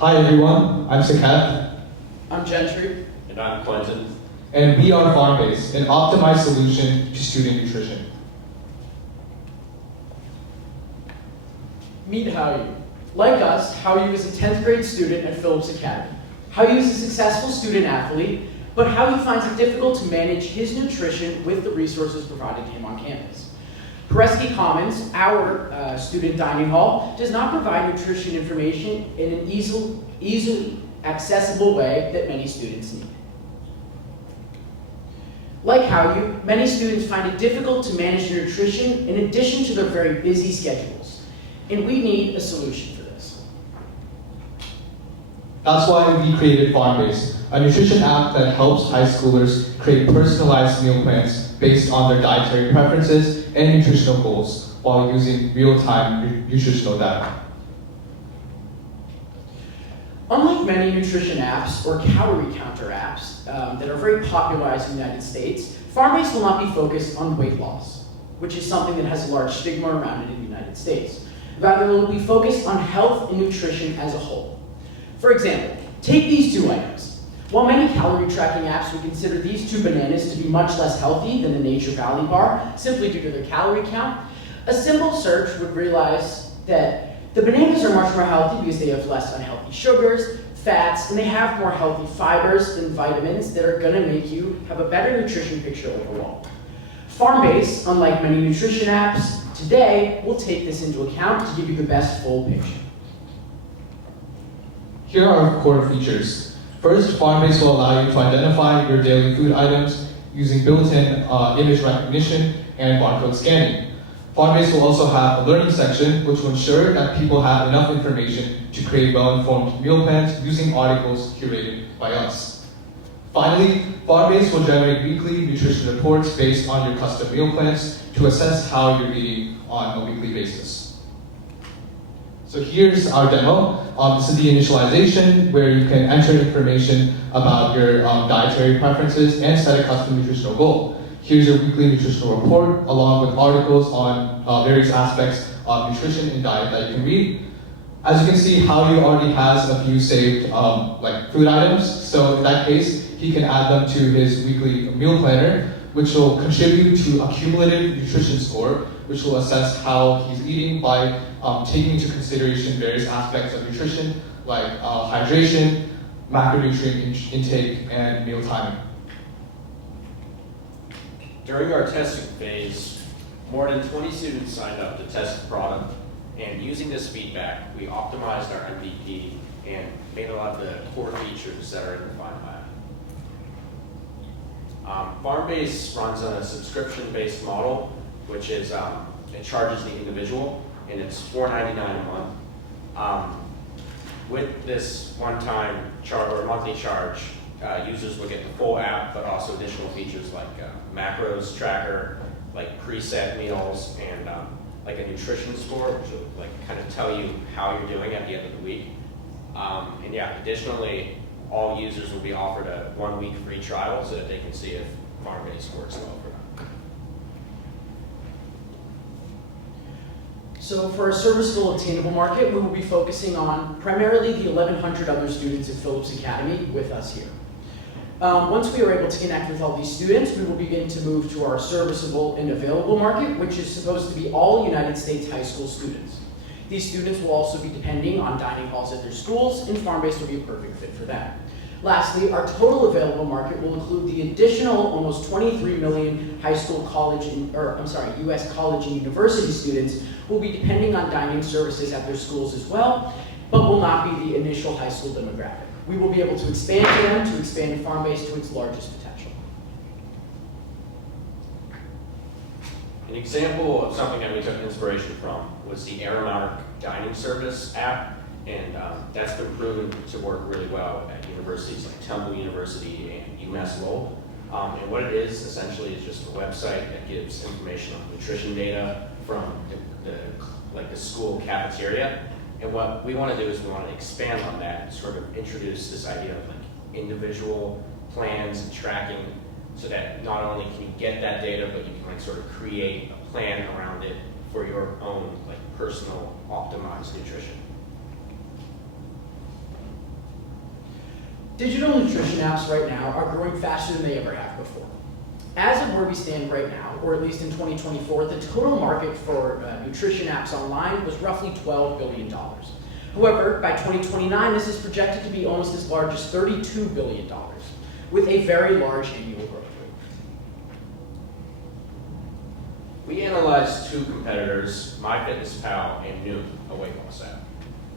Hi everyone, I'm Saketh. I'm Gentry. And I'm Quentin. And we are Farmbase, an optimized solution to student nutrition. Meet Haoyu. Like us, Haoyu is a 10th grade student at Phillips Academy. Haoyu is a successful student athlete, but Haoyu finds it difficult to manage his nutrition with the resources provided to him on campus. Peresky Commons, our student dining hall, does not provide nutrition information in an easily accessible way that many students need. Like Haoyu, many students find it difficult to manage their nutrition in addition to their very busy schedules, and we need a solution for this. That's why we created Farmbase, a nutrition app that helps high schoolers create personalized meal plans based on their dietary preferences and nutritional goals while using real-time nutritional data. Unlike many nutrition apps or calorie counter apps that are very popularized in the United States, Farmbase will not be focused on weight loss, which is something that has a large stigma around it in the United States. Rather, it will be focused on health and nutrition as a whole. For example, take these two items. While many calorie tracking apps would consider these two bananas to be much less healthy than the Nature Valley bar, simply due to their calorie count, a simple search would realize that the bananas are much more healthy because they have less unhealthy sugars, fats, and they have more healthy fibers and vitamins that are going to make you have a better nutrition picture overall. Farmbase, unlike many nutrition apps today, will take this into account to give you the best full picture. Here are our core features. First, Farmbase will allow you to identify your daily food items using built-in image recognition and barcode scanning. Farmbase will also have a learning section which will ensure that people have enough information to create well-informed meal plans using articles curated by us. Finally, Farmbase will generate weekly nutrition reports based on your custom meal plans to assess how you're eating on a weekly basis. So here's our demo. This is the initialization where you can enter information about your dietary preferences and set a custom nutritional goal. Here's your weekly nutritional report along with articles on various aspects of nutrition and diet that you can read. As you can see, Haoyu already has a few saved like food items. So in that case, he can add them to his weekly meal planner, which will contribute to a cumulative nutrition score, which will assess how he's eating by taking into consideration various aspects of nutrition, like hydration, macronutrient intake, and meal timing. During our testing phase, more than 20 students signed up to test the product, and using this feedback, we optimized our MVP and made a lot of the core features that are in the final app. Farmbase runs on a subscription-based model, which is it charges the individual, and it's $4.99 a month. With this one-time charge or monthly charge, users will get the full app, but also additional features like macros tracker, like preset meals, and like a nutrition score, which will like kind of tell you how you're doing at the end of the week. And yeah, additionally, all users will be offered a 1-week free trial so that they can see if Farmbase works well for them. So for our serviceable attainable market, we will be focusing on primarily the 1,100 other students at Phillips Academy with us here. Once we are able to connect with all these students, we will begin to move to our serviceable and available market, which is supposed to be all United States high school students. These students will also be depending on dining halls at their schools, and Farmbase will be a perfect fit for that. Lastly, our total available market will include the additional almost 23 million high school, US college and university students who will be depending on dining services at their schools as well, but will not be the initial high school demographic. We will be able to expand to them to expand Farmbase to its largest potential. An example of something that we took inspiration from was the aeronautic dining service app, and that's been proven to work really well at universities like Temple University and UMass Lowell. And what it is essentially is just a website that gives information on nutrition data from the school cafeteria. And what we want to do is we want to expand on that and sort of introduce this idea of like individual plans and tracking, so that not only can you get that data, but you can like sort of create a plan around it for your own like personal optimized nutrition. Digital nutrition apps right now are growing faster than they ever have before. As of where we stand right now, or at least in 2024, the total market for nutrition apps online was roughly $12 billion. However, by 2029, this is projected to be almost as large as $32 billion, with a very large annual growth rate. We analyzed two competitors, MyFitnessPal and Noom, a weight loss app.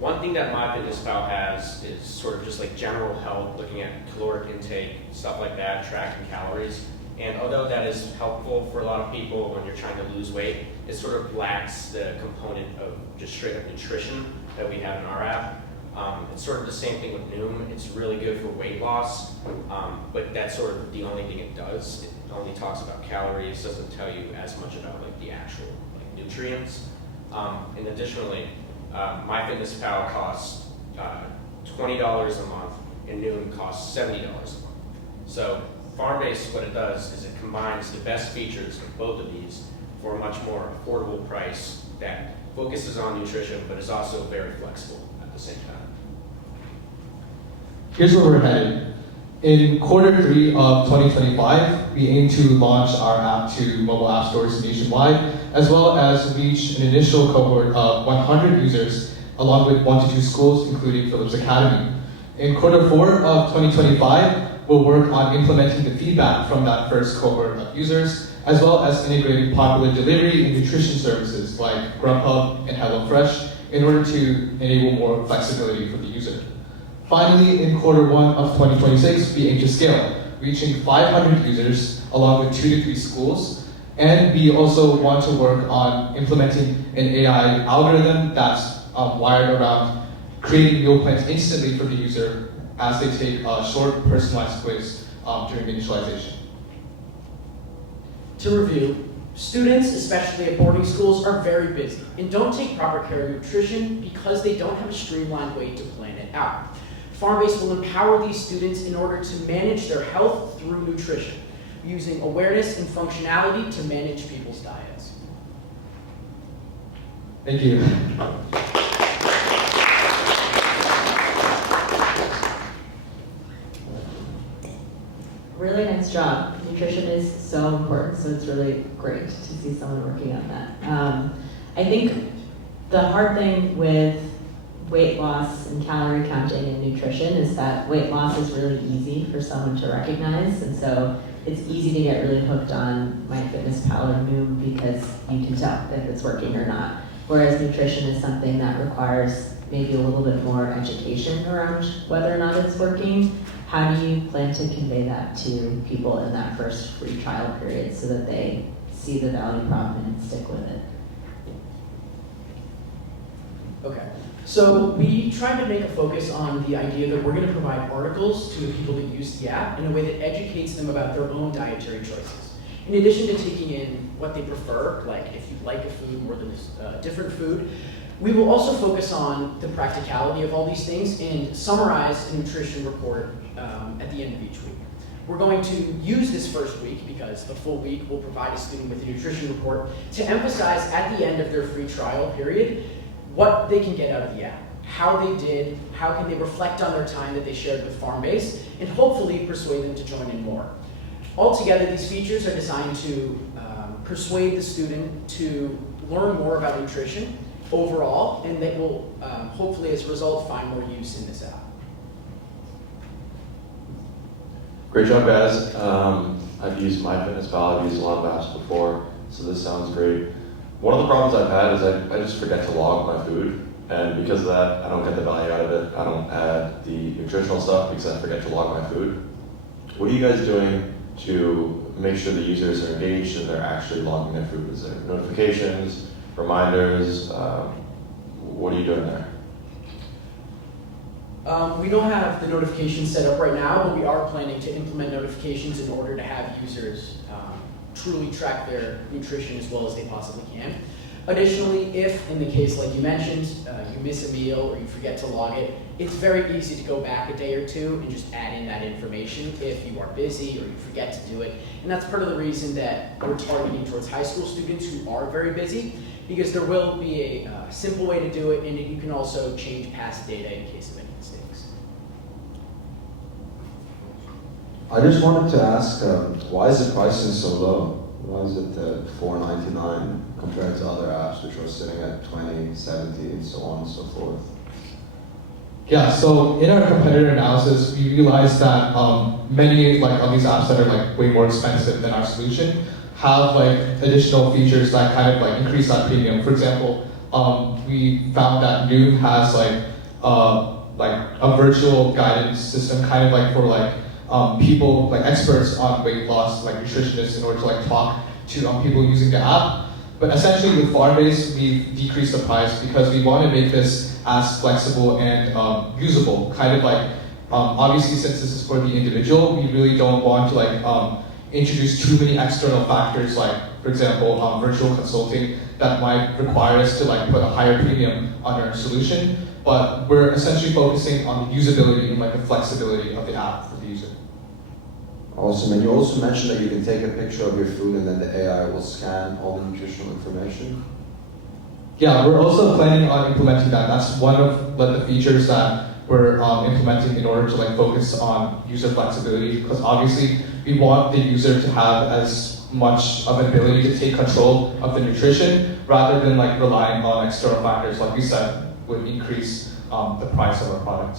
One thing that MyFitnessPal has is sort of just like general health, looking at caloric intake, stuff like that, tracking calories. And although that is helpful for a lot of people when you're trying to lose weight, it sort of lacks the component of just straight up nutrition that we have in our app. It's sort of the same thing with Noom. It's really good for weight loss, but that's sort of the only thing it does. It only talks about calories, doesn't tell you as much about like the actual like nutrients. And additionally, MyFitnessPal costs $20 a month, and Noom costs $70 a month. So Farmbase, what it does is it combines the best features of both of these for a much more affordable price that focuses on nutrition, but is also very flexible at the same time. Here's where we're headed. In Q3 of 2025, we aim to launch our app to mobile app stores nationwide, as well as reach an initial cohort of 100 users, along with 1 to 2 schools, including Phillips Academy. In Q4 of 2025, we'll work on implementing the feedback from that first cohort of users, as well as integrating popular delivery and nutrition services like Grubhub and HelloFresh in order to enable more flexibility for the user. Finally, in Q1 of 2026, we aim to scale, reaching 500 users along with 2 to 3 schools. And we also want to work on implementing an AI algorithm that's wired around creating meal plans instantly for the user as they take a short personalized quiz during initialization. To review, students, especially at boarding schools, are very busy and don't take proper care of nutrition because they don't have a streamlined way to plan it out. Farmbase will empower these students in order to manage their health through nutrition, using awareness and functionality to manage people's diets. Thank you. Really nice job. Nutrition is so important, so it's really great to see someone working on that. I think the hard thing with weight loss and calorie counting and nutrition is that weight loss is really easy for someone to recognize, and so it's easy to get really hooked on MyFitnessPal or Noom because you can tell if it's working or not. Whereas nutrition is something that requires maybe a little bit more education around whether or not it's working. How do you plan to convey that to people in that first free trial period so that they see the value prop and stick with it? Okay, so we tried to make a focus on the idea that we're going to provide articles to the people that use the app in a way that educates them about their own dietary choices. In addition to taking in what they prefer, like if you like a food more than a different food, we will also focus on the practicality of all these things and summarize a nutrition report at the end of each week. We're going to use this first week, because the full week will provide a student with a nutrition report, to emphasize at the end of their free trial period what they can get out of the app, how they did, how can they reflect on their time that they shared with Farmbase, and hopefully persuade them to join in more. Altogether, these features are designed to persuade the student to learn more about nutrition overall, and they will hopefully, as a result, find more use in this app. Great job, guys. I've used MyFitnessPal, I've used a lot of apps before, so this sounds great. One of the problems I've had is I just forget to log my food, and because of that, I don't get the value out of it. I don't add the nutritional stuff because I forget to log my food. What are you guys doing to make sure the users are engaged and they're actually logging their food? Is there notifications, reminders? What are you doing there? We don't have the notifications set up right now, but we are planning to implement notifications in order to have users truly track their nutrition as well as they possibly can. Additionally, if, in the case like you mentioned, you miss a meal or you forget to log it, it's very easy to go back a day or two and just add in that information if you are busy or you forget to do it. And that's part of the reason that we're targeting towards high school students who are very busy, because there will be a simple way to do it, and you can also change past data in case of any mistakes. I just wanted to ask, why is the pricing so low? Why is it $4.99 compared to other apps which are sitting at $20, $70, and so on and so forth? Yeah, so in our competitor analysis, we realized that many of these apps that are way more expensive than our solution have additional features that kind of increase that premium. For example, we found that Noom has a virtual guidance system, kind of for people, experts on weight loss, nutritionists, in order to talk to people using the app. But essentially with Farmbase, we decreased the price because we want to make this as flexible and usable. Kind of obviously since this is for the individual, we really don't want to introduce too many external factors, for example, virtual consulting that might require us to put a higher premium on our solution. But we're essentially focusing on the usability and the flexibility of the app for the user. Awesome, and you also mentioned that you can take a picture of your food and then the AI will scan all the nutritional information. Yeah, we're also planning on implementing that. That's one of the features that we're implementing in order to focus on user flexibility, because obviously we want the user to have as much of an ability to take control of the nutrition rather than relying on external factors, like we said, would increase the price of our product.